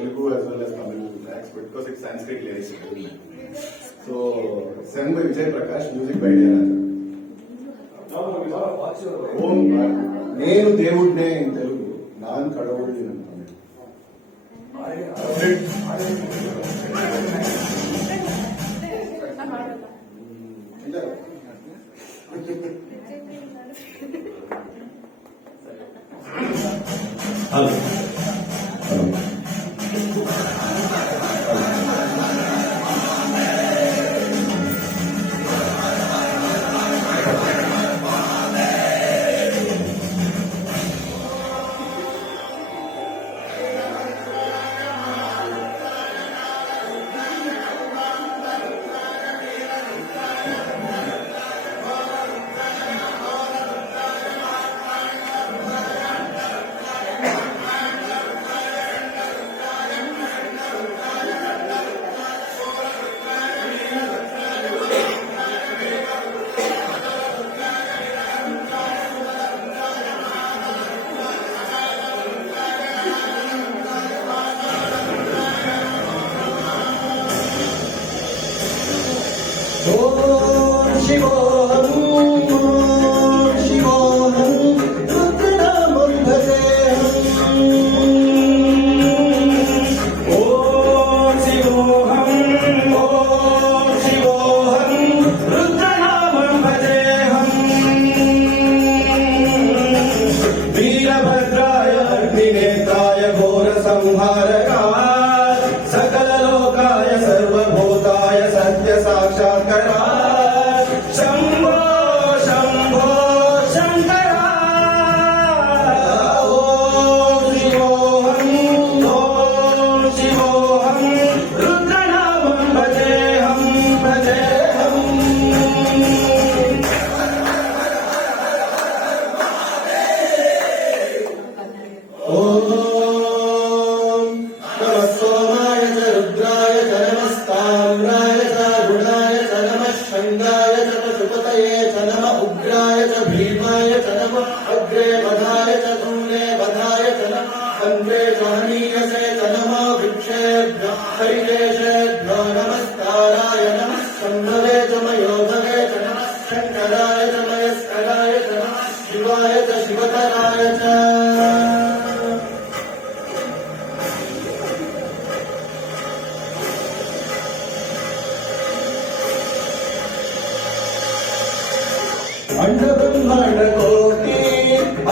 Telugu as well as Tamil tracks, but because it's Sanskrit lyrics. So, sung by Vijay Prakash, music by Dhyana. నేను దేవుడినే in Telugu non కడవుడి అంటాను.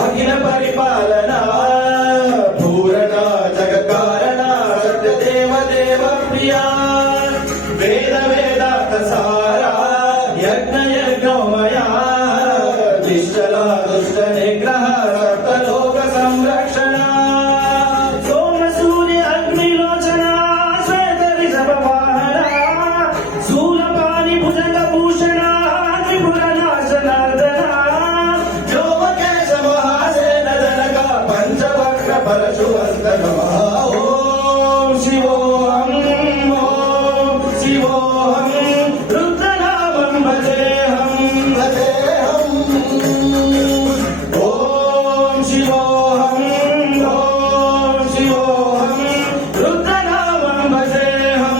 అఖిల పరిపాలన పూరణ జగకారణ సత్యదేవ దేవ ప్రియా వేద వేదాంత సారా యజ్ఞ యజ్ఞోమయా నిశ్చల దుష్ట నిగ్రహ సప్తలోక సంరక్షణ సోమ సూర్య అగ్నిలోచన శ్వేత రిషభ వాహన శూలపాణి భుజంగ భూషణ త్రిపుర నాశనార్దన పరశువందన ఓం శివోహం ఓం శివోహం రుద్రనామం భజేహం భజేహం ఓం శివోహం ఓం శివోహం రుద్రనామం భజేహం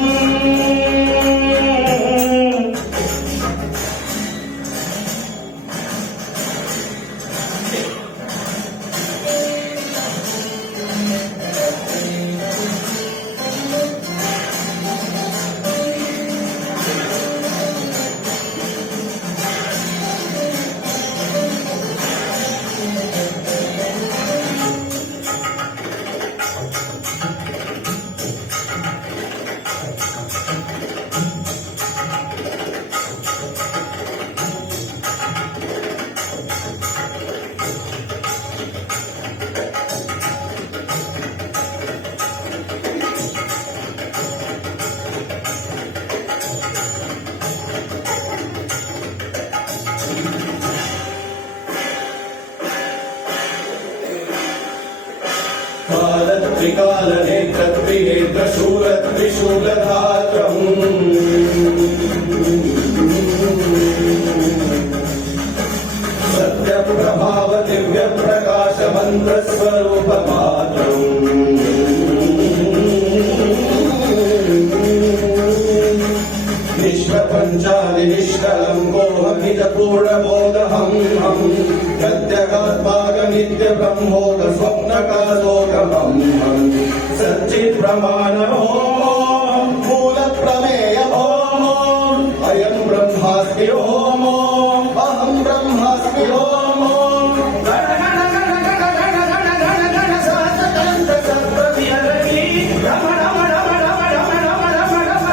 त्रिकालनेत्रशूलत्रिशूलधात्रम् सत्यप्रभाव दिव्यप्रकाशमन्त्रस्वरूपमात्रम् सच्चित् प्रमाण ओम मूल प्रमेय ओम अयं ब्रह्मास्मि ओम अहं ब्रह्मास्मि ओम गण गण गण गण गण गण गण गण सातकंठ सर्वव्यापी रम रम रम रम रम रम रम रम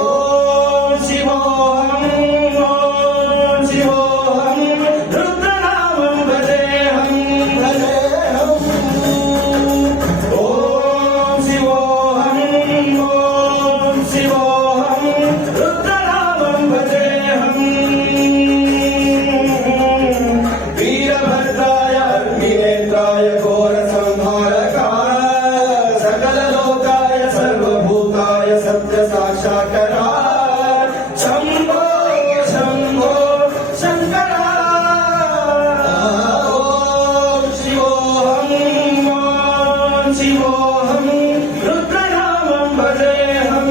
ओम शिवोऽहं ओम शिवोऽहं रुद्रनामं भजेऽहं भजेऽहम् ओम शिवोऽहं रुद्रनामं भजेऽहं वीरभद्राय अग्निनेत्राय घोरसंहारकाय सकललोकाय सर्वभूताय सत्यसाक्षात्काराय शम्भो शम्भो शङ्करा ओम शिवोऽहं रुद्रनामं भजेऽहं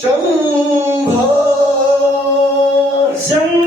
शम्भो शम्भो